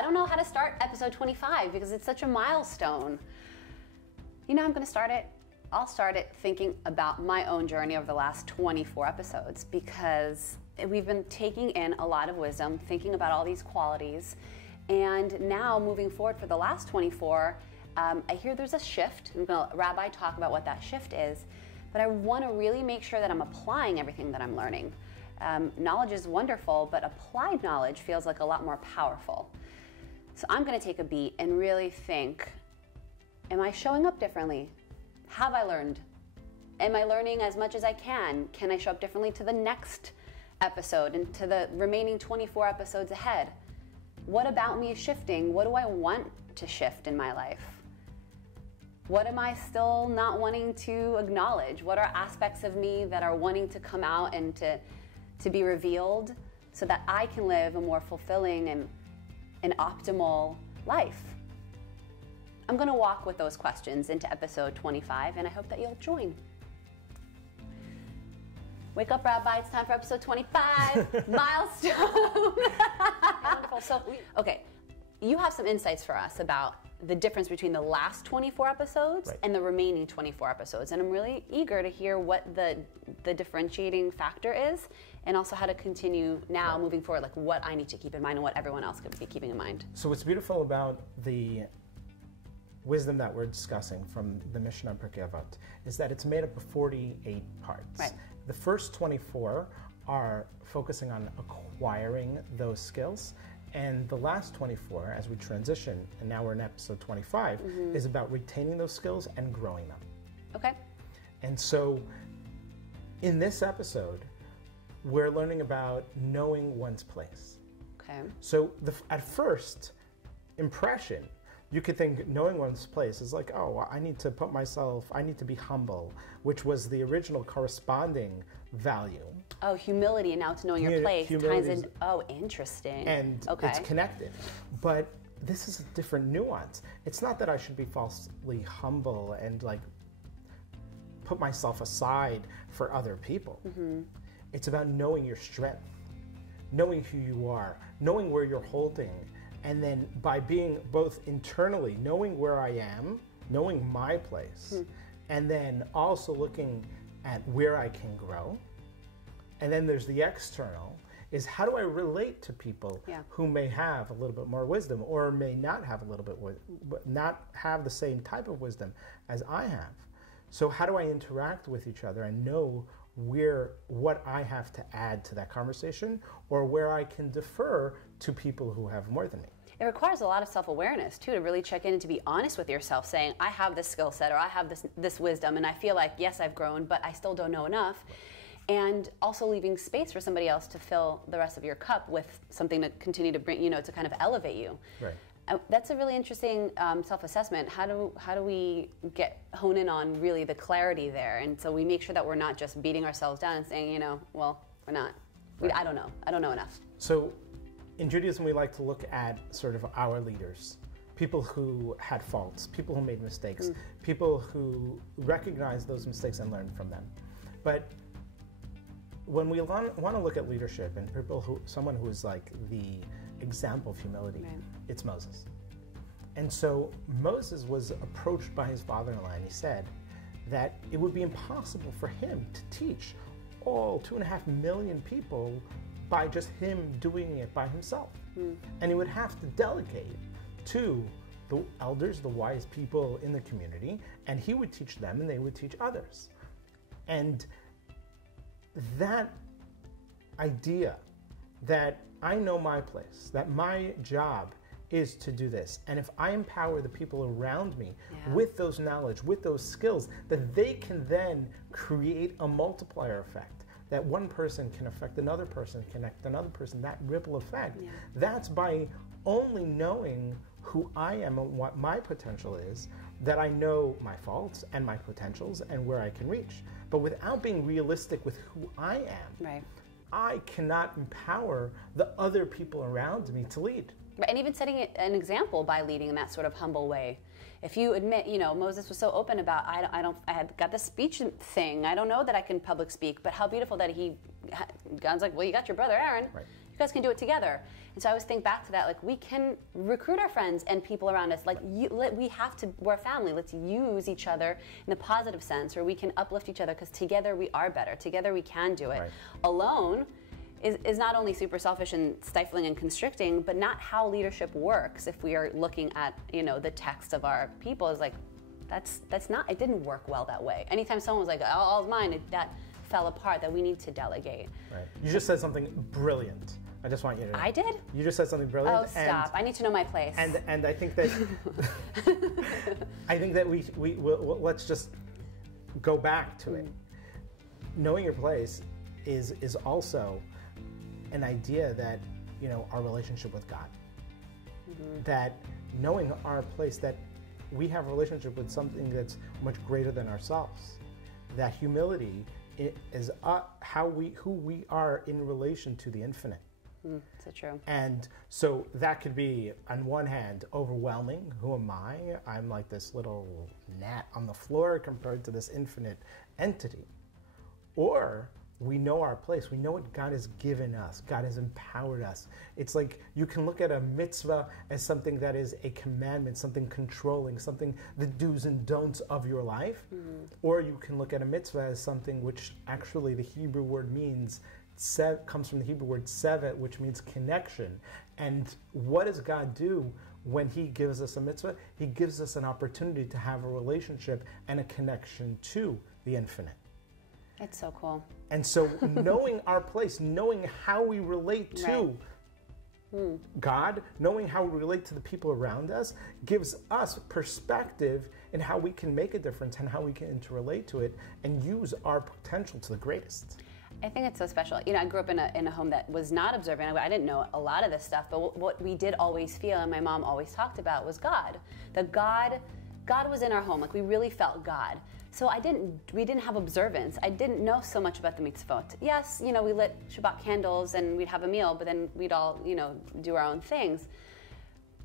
I don't know how to start episode 25 because it's such a milestone. You know how I'm going to start it? I'll start it thinking about my own journey over the last 24 episodes, because we've been taking in a lot of wisdom, thinking about all these qualities, and now moving forward for the last 24, I hear there's a shift. I'm going to Rabbi talk about what that shift is, but I want to really make sure that I'm applying everything that I'm learning. Knowledge is wonderful, but applied knowledge feels like a lot more powerful. So I'm going to take a beat and really think, am I showing up differently? Have I learned? Am I learning as much as I can? Can I show up differently to the next episode and to the remaining 24 episodes ahead? What about me is shifting? What do I want to shift in my life? What am I still not wanting to acknowledge? What are aspects of me that are wanting to come out and to be revealed so that I can live a more fulfilling and an optimal life? I'm going to walk with those questions into episode 25, and I hope that you'll join. Wake up, Rabbi. It's time for episode 25. Milestone. Wonderful. So, okay, you have some insights for us about the difference between the last 24 episodes and the remaining 24 episodes. And I'm really eager to hear what the differentiating factor is, and also how to continue now moving forward, like what I need to keep in mind and what everyone else could be keeping in mind. So what's beautiful about the wisdom that we're discussing from the Mishnah Pirkei Avot is that it's made up of 48 parts. Right. The first 24 are focusing on acquiring those skills, and the last 24, as we transition, and now we're in episode 25, is about retaining those skills and growing them. Okay. And so in this episode, we're learning about knowing one's place. Okay. So at first impression, you could think knowing one's place is like, oh, I need to put myself, I need to be humble, which was the original corresponding value. Oh, humility, and now it's knowing your place ties in. Oh, interesting. And it's connected. But this is a different nuance. It's not that I should be falsely humble and like put myself aside for other people. It's about knowing your strength, knowing who you are, knowing where you're holding. And then by being both internally, knowing where I am, knowing my place, and then also looking at where I can grow. And then there's the external, is how do I relate to people who may have a little bit more wisdom or may not have a little bit, not have the same type of wisdom as I have. So how do I interact with each other and know what I have to add to that conversation, or where I can defer to people who have more than me. It requires a lot of self-awareness too, to really check in and to be honest with yourself, saying, I have this skill set, or I have this wisdom, and I feel like, yes, I've grown, but I still don't know enough. And also leaving space for somebody else to fill the rest of your cup with something to continue to bring, to kind of elevate you. Right. That's a really interesting self-assessment. How do we hone in on really the clarity there, and so we make sure that we're not just beating ourselves down and saying, well, we're not. I don't know enough. So, in Judaism, we like to look at sort of our leaders, people who had faults, people who made mistakes, people who recognized those mistakes and learned from them. But when we want to look at leadership and someone who is like the example of humility, it's Moses. And so Moses was approached by his father-in-law, and he said that it would be impossible for him to teach all 2.5 million people by just him doing it by himself. And he would have to delegate to the elders, the wise people in the community, and he would teach them and they would teach others. And that idea that I know my place, that my job is to do this, and if I empower the people around me with those knowledge, with those skills, that they can then create a multiplier effect, that one person can affect another person, connect another person, that ripple effect. That's by only knowing who I am and what my potential is, that I know my faults and my potentials and where I can reach. But without being realistic with who I am, I cannot empower the other people around me to lead. And even setting an example by leading in that sort of humble way. If you admit, Moses was so open about, I had got this speech thing. I don't know that I can public speak, but how beautiful that God's like, well, you got your brother Aaron. You guys can do it together. And so I always think back to that, like we can recruit our friends and people around us. Like we're a family. Let's use each other in a positive sense, or we can uplift each other because together we are better. Together we can do it. Right. Alone is not only super selfish and stifling and constricting, but not how leadership works. If we are looking at, the text of our people, is like, that's not, it didn't work well that way. Anytime someone was like, oh, all's mine, that fell apart, that we need to delegate. Right. You just said something brilliant. I just want you to know. I did? You just said something brilliant. Oh, stop. I need to know my place. And I think that we'll let's just go back to it. Knowing your place is also an idea that, our relationship with God. That knowing our place, that we have a relationship with something that's much greater than ourselves. That humility is who we are in relation to the infinite. So true. And so that could be, on one hand, overwhelming. Who am I? I'm like this little gnat on the floor compared to this infinite entity. Or we know our place. We know what God has given us. God has empowered us. It's like you can look at a mitzvah as something that is a commandment, something controlling, something, the do's and don'ts of your life. Or you can look at a mitzvah as something which actually the Hebrew word means, comes from the Hebrew word sevet, which means connection. And what does God do when he gives us a mitzvah? He gives us an opportunity to have a relationship and a connection to the infinite. It's so cool. And so knowing our place, knowing how we relate to God, knowing how we relate to the people around us, gives us perspective in how we can make a difference and how we can interrelate to it and use our potential to the greatest. I think it's so special. I grew up in a home that was not observant. I didn't know a lot of this stuff, but what we did always feel, and my mom always talked about, was God. That God was in our home. Like we really felt God. So we didn't have observance. I didn't know so much about the mitzvot. Yes, we lit Shabbat candles and we'd have a meal, but then we'd all, do our own things.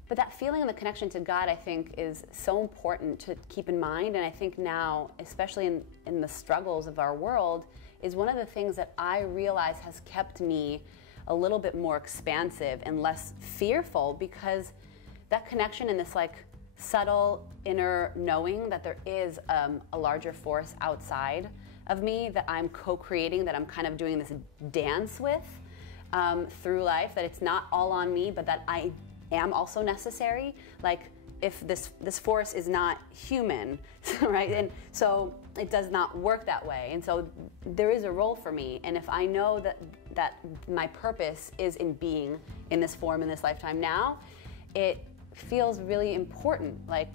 But that feeling and the connection to God, I think, is so important to keep in mind. And I think now, especially in the struggles of our world, is one of the things that I realize has kept me a little bit more expansive and less fearful, because that connection and this subtle inner knowing that there is a larger force outside of me that I'm co-creating, that I'm kind of doing this dance with through life, that it's not all on me, but that I am also necessary. Like if this force is not human, right? And so it does not work that way. And so there is a role for me. And if I know that my purpose is in being in this form, in this lifetime now, it feels really important. Like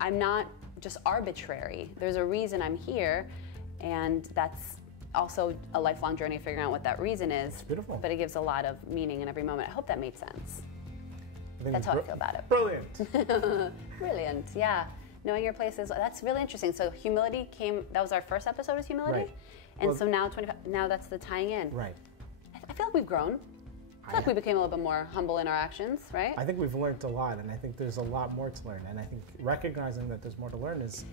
I'm not just arbitrary. There's a reason I'm here, and that's also a lifelong journey of figuring out what that reason is. It's beautiful. But it gives a lot of meaning in every moment. I hope that made sense. That's how I feel about it. Brilliant. Brilliant, yeah. Knowing your place that's really interesting. So humility that was our first episode, was humility? Right. And so now that's the tying in. Right. I feel like we've grown. I feel like we became a little bit more humble in our actions, right? I think we've learned a lot, and I think there's a lot more to learn. And I think recognizing that there's more to learn is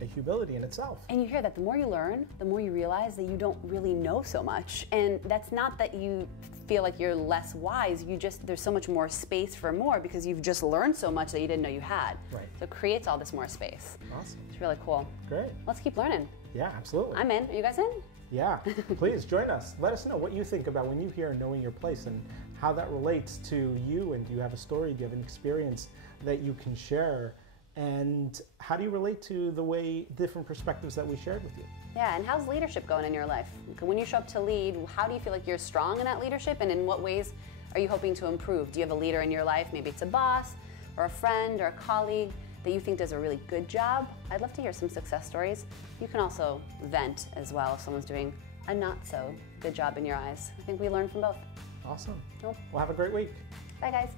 a humility in itself. And you hear that the more you learn, the more you realize that you don't really know so much. And that's not that you feel like you're less wise. There's so much more space for more because you've just learned so much that you didn't know you had. Right. So it creates all this more space. Awesome. It's really cool. Great. Let's keep learning. Yeah, absolutely. I'm in. Are you guys in? Yeah, please join us. Let us know what you think about when you hear knowing your place and how that relates to you. And do you have a story? Do you have an experience that you can share? And how do you relate to the way different perspectives that we shared with you? Yeah, and how's leadership going in your life? When you show up to lead, how do you feel like you're strong in that leadership? And in what ways are you hoping to improve? Do you have a leader in your life? Maybe it's a boss or a friend or a colleague that you think does a really good job. I'd love to hear some success stories. You can also vent as well if someone's doing a not so good job in your eyes. I think we learn from both. Awesome. Cool. Well, have a great week. Bye, guys.